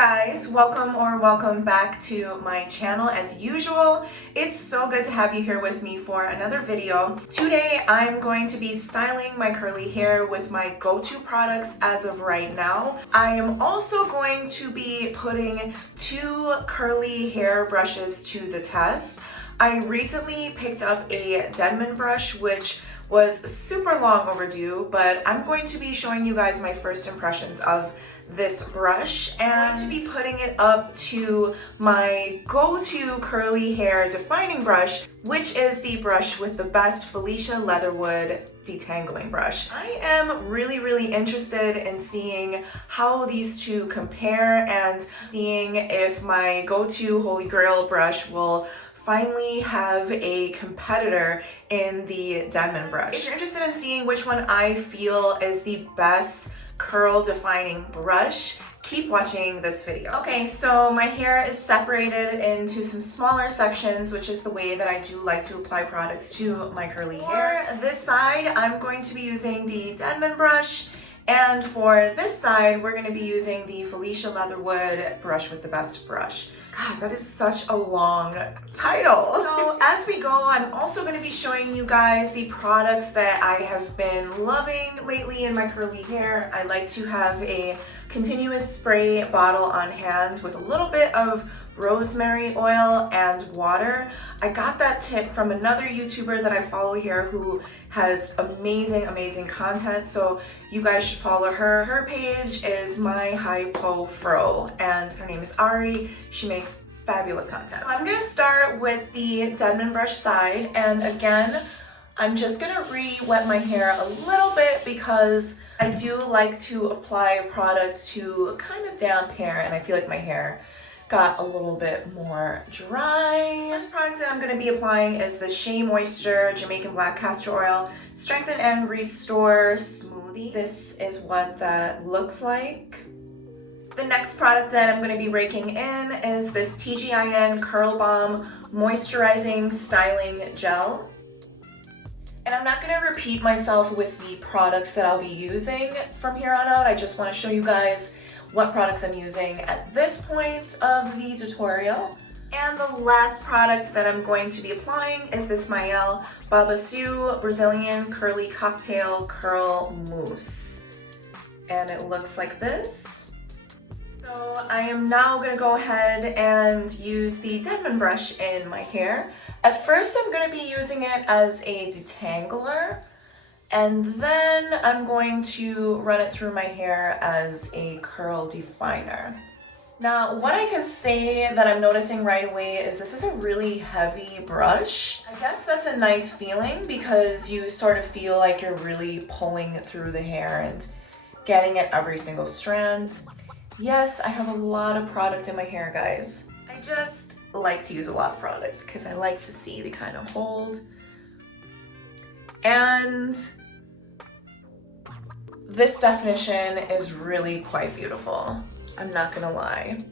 guys, welcome back to my channel. As usual, it's so good to have you here with me for another video. Today I'm going to be styling my curly hair with my go-to products as of right now. I am also going to be putting two curly hair brushes to the test. I recently picked up a Denman brush, which was super long overdue, but I'm going to be showing you guys my first impressions of this brush, and I'm going to be putting it up to my go-to curly hair defining brush, which is the brush with the best Felicia Leatherwood Detangling Brush. I am really interested in seeing how these two compare and seeing if my go-to Holy Grail brush will finally have a competitor in the Denman brush. If you're interested in seeing which one I feel is the best curl defining brush, keep watching this video. Okay, so my hair is separated into some smaller sections, which is the way that I do like to apply products to my curly hair. For this side, I'm going to be using the Denman brush, and for this side, we're going to be using the Felicia Leatherwood brush with the best brush. God, that is such a long title. So as we go, I'm also going to be showing you guys the products that I have been loving lately in my curly hair. I like to have a continuous spray bottle on hand with a little bit of rosemary oil and water. I got that tip from another YouTuber that I follow here who has amazing content, so you guys should follow her. Her page is My Hypo Fro, and her name is Ari. She makes fabulous content. I'm gonna start with the Denman brush side, and again, I'm just gonna re-wet my hair a little bit because I do like to apply products to kind of damp hair, and I feel like my hair got a little bit more dry. First product that I'm going to be applying is the Shea Moisture Jamaican Black Castor Oil Strengthen and Restore Smoothie. This is what that looks like. The next product that I'm going to be raking in is this TGIN Curl Bomb Moisturizing Styling Gel. And I'm not going to repeat myself with the products that I'll be using from here on out. I just want to show you guys what products I'm using at this point of the tutorial. And the last product that I'm going to be applying is this Mael Babasu Brazilian Curly Cocktail Curl Mousse. And it looks like this. So I am now going to go ahead and use the Denman brush in my hair. At first I'm going to be using it as a detangler, and then I'm going to run it through my hair as a curl definer. Now, what I can say that I'm noticing right away is this is a really heavy brush. I guess that's a nice feeling because you sort of feel like you're really pulling through the hair and getting at every single strand. Yes, I have a lot of product in my hair, guys. I just like to use a lot of products because I like to see the kind of hold. And this definition is really quite beautiful. I'm not gonna lie.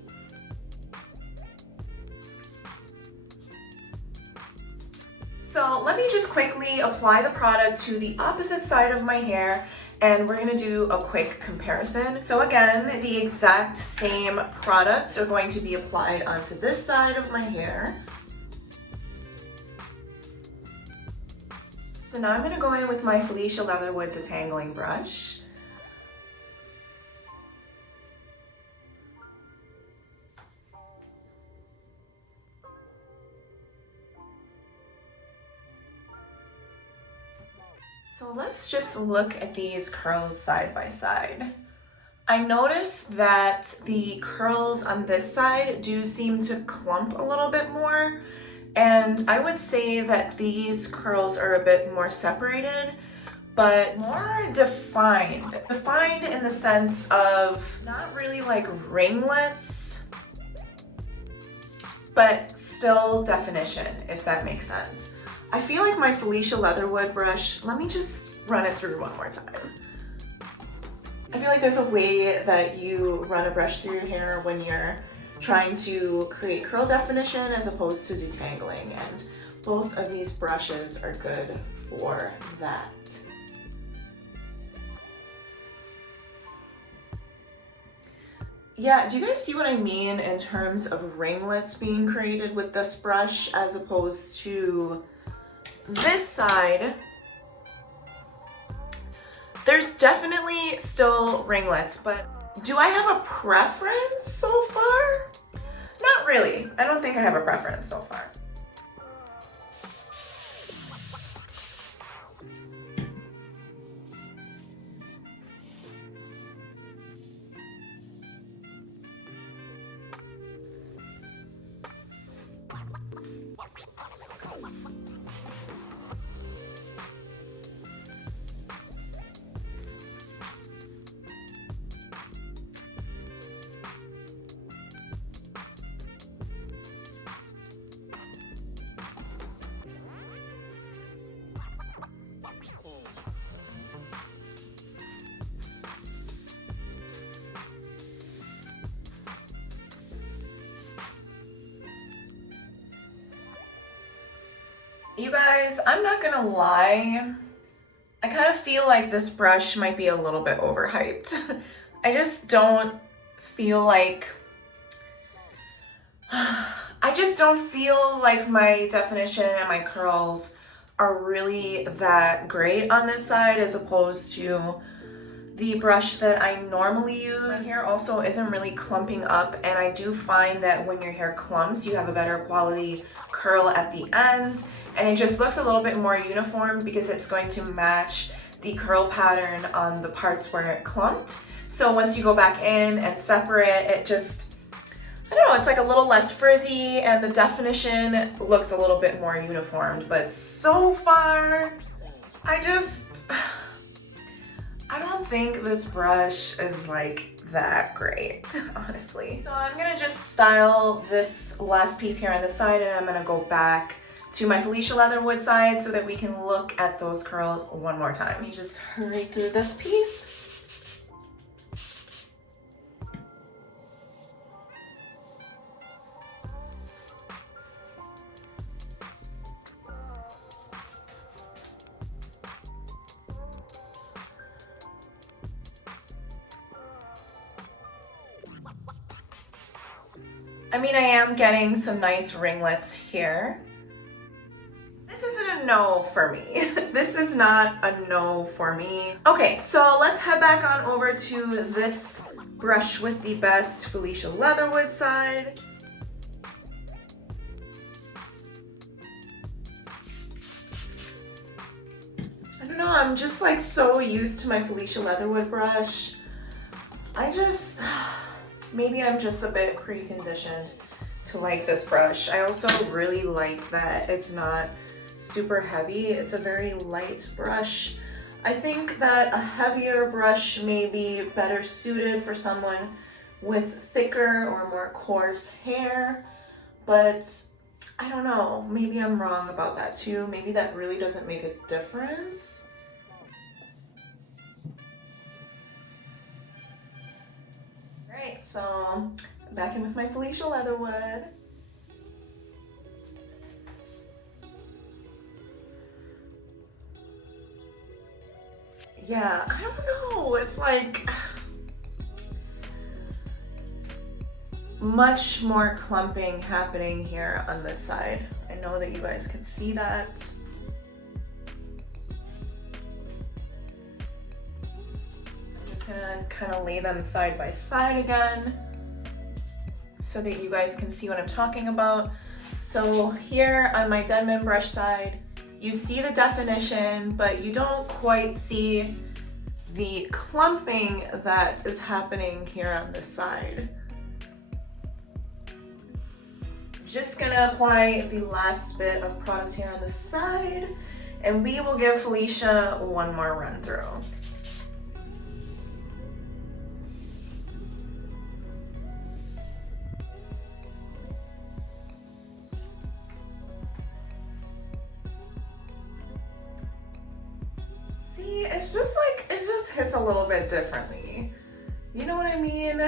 So let me just quickly apply the product to the opposite side of my hair, and we're gonna do a quick comparison. So again, the exact same products are going to be applied onto this side of my hair. So now I'm gonna go in with my Felicia Leatherwood Detangling Brush. So let's just look at these curls side by side. I noticed that the curls on this side do seem to clump a little bit more, and I would say that these curls are a bit more separated, but more defined. Defined in the sense of not really like ringlets, but still definition, if that makes sense. I feel like my Felicia Leatherwood brush, let me just run it through one more time. I feel like there's a way that you run a brush through your hair when you're trying to create curl definition as opposed to detangling, and both of these brushes are good for that. Yeah, do you guys see what I mean in terms of ringlets being created with this brush as opposed to this side? There's definitely still ringlets, but do I have a preference so far? Not really. I don't think I have a preference so far. You guys, I'm not gonna lie, I kind of feel like this brush might be a little bit overhyped. I just don't feel like, I just don't feel like my definition and my curls are really that great on this side as opposed to the brush that I normally use. My hair also isn't really clumping up, and I do find that when your hair clumps, you have a better quality curl at the end, and it just looks a little bit more uniform because it's going to match the curl pattern on the parts where it clumped. So once you go back in and separate, it just, I don't know, it's like a little less frizzy and the definition looks a little bit more uniformed. But so far, I don't think this brush is like that great, honestly. So I'm gonna just style this last piece here on the side, and I'm gonna go back to my Felicia Leatherwood side so that we can look at those curls one more time. Let me just hurry through this piece. I mean, I am getting some nice ringlets here. This isn't a no for me. This is not a no for me. Okay, so let's head back on over to this brush with the best Felicia Leatherwood side. I don't know, I'm just like so used to my Felicia Leatherwood brush. Maybe I'm just a bit preconditioned to like this brush. I also really like that it's not super heavy. It's a very light brush. I think that a heavier brush may be better suited for someone with thicker or more coarse hair, but I don't know, maybe I'm wrong about that too. Maybe that really doesn't make a difference. Alright, so back in with my Felicia Leatherwood. Yeah, I don't know, it's like much more clumping happening here on this side. I know that you guys can see that. I'm just gonna kind of lay them side by side again so that you guys can see what I'm talking about. So here on my Denman brush side, you see the definition, but you don't quite see the clumping that is happening here on this side. Just gonna apply the last bit of product here on the side, and we will give Felicia one more run through. See, it's just like, it just hits a little bit differently. You know what I mean?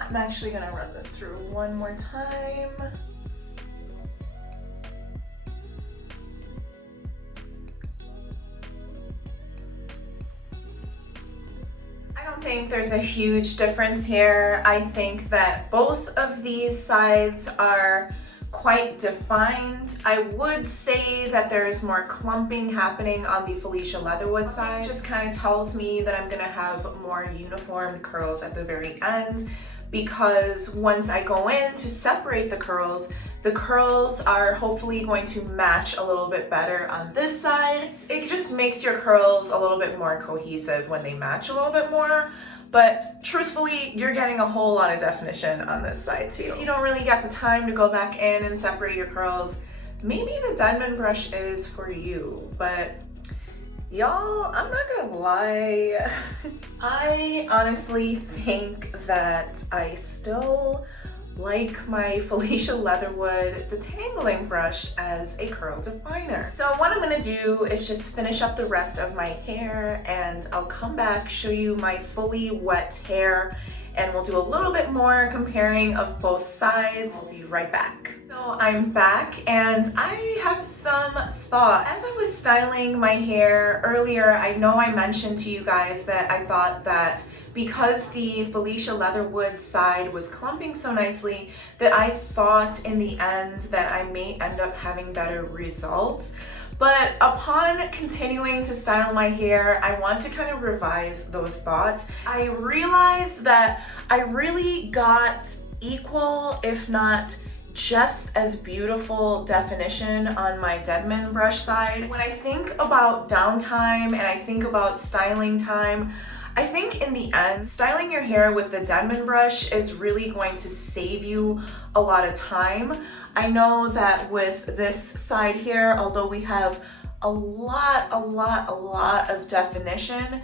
I'm actually gonna run this through one more time. I don't think think there's a huge difference here. I think that both of these sides are quite defined. I would say that there is more clumping happening on the Felicia Leatherwood side. It just kind of tells me that I'm gonna have more uniform curls at the very end, because once I go in to separate the curls are hopefully going to match a little bit better on this side. It just makes your curls a little bit more cohesive when they match a little bit more. But truthfully, you're getting a whole lot of definition on this side too. If you don't really get the time to go back in and separate your curls, maybe the Denman brush is for you. But y'all, I'm not gonna lie, I honestly think that I still like my Felicia Leatherwood Detangling Brush as a curl definer. So what I'm gonna do is just finish up the rest of my hair, and I'll come back, show you my fully wet hair, and we'll do a little bit more comparing of both sides. I'll be right back. So I'm back, and I have some thoughts. As I was styling my hair earlier, I know I mentioned to you guys that I thought that because the Felicia Leatherwood side was clumping so nicely, that I thought in the end that I may end up having better results. But upon continuing to style my hair, I want to kind of revise those thoughts. I realized that I really got equal, if not just as beautiful definition on my Denman brush side. When I think about downtime and I think about styling time, I think in the end, styling your hair with the Denman brush is really going to save you a lot of time. I know that with this side here, although we have a lot of definition,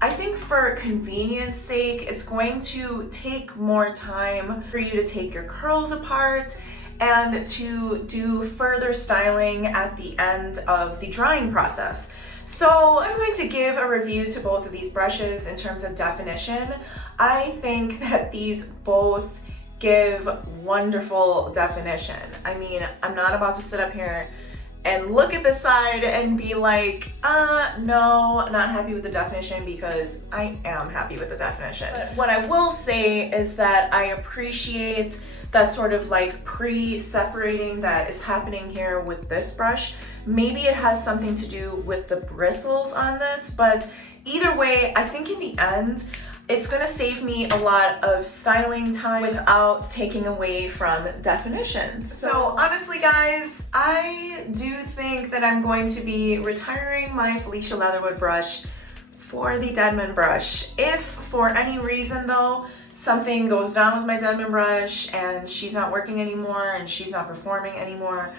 I think for convenience sake, it's going to take more time for you to take your curls apart and to do further styling at the end of the drying process. So I'm going to give a review to both of these brushes in terms of definition. I think that these both give wonderful definition. I mean, I'm not about to sit up here and look at this side and be like, no, not happy with the definition, because I am happy with the definition. But what I will say is that I appreciate that sort of like pre-separating that is happening here with this brush. Maybe it has something to do with the bristles on this, but either way, I think in the end, it's gonna save me a lot of styling time without taking away from definitions. So honestly guys, I do think that I'm going to be retiring my Felicia Leatherwood brush for the Denman brush. If for any reason though, something goes down with my Denman brush and she's not working anymore and she's not performing anymore,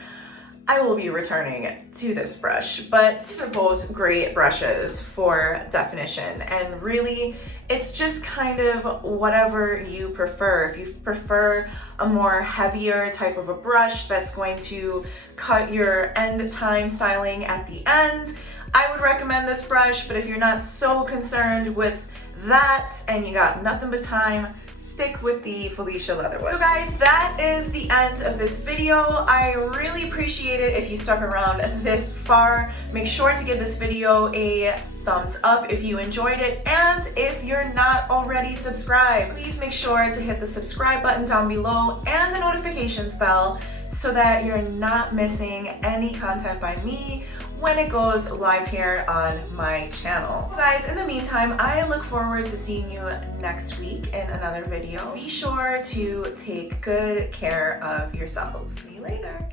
I will be returning to this brush. But these are both great brushes for definition, and really it's just kind of whatever you prefer. If you prefer a more heavier type of a brush that's going to cut your end time styling at the end, I would recommend this brush. But if you're not so concerned with that and you got nothing but time, stick with the Felicia Leatherwood. So guys, that is the end of this video. I really appreciate it if you stuck around this far. Make sure to give this video a thumbs up if you enjoyed it, and if you're not already subscribed, please make sure to hit the subscribe button down below and the notifications bell so that you're not missing any content by me when it goes live here on my channel. Guys, in the meantime, I look forward to seeing you next week in another video. Be sure to take good care of yourselves. See you later.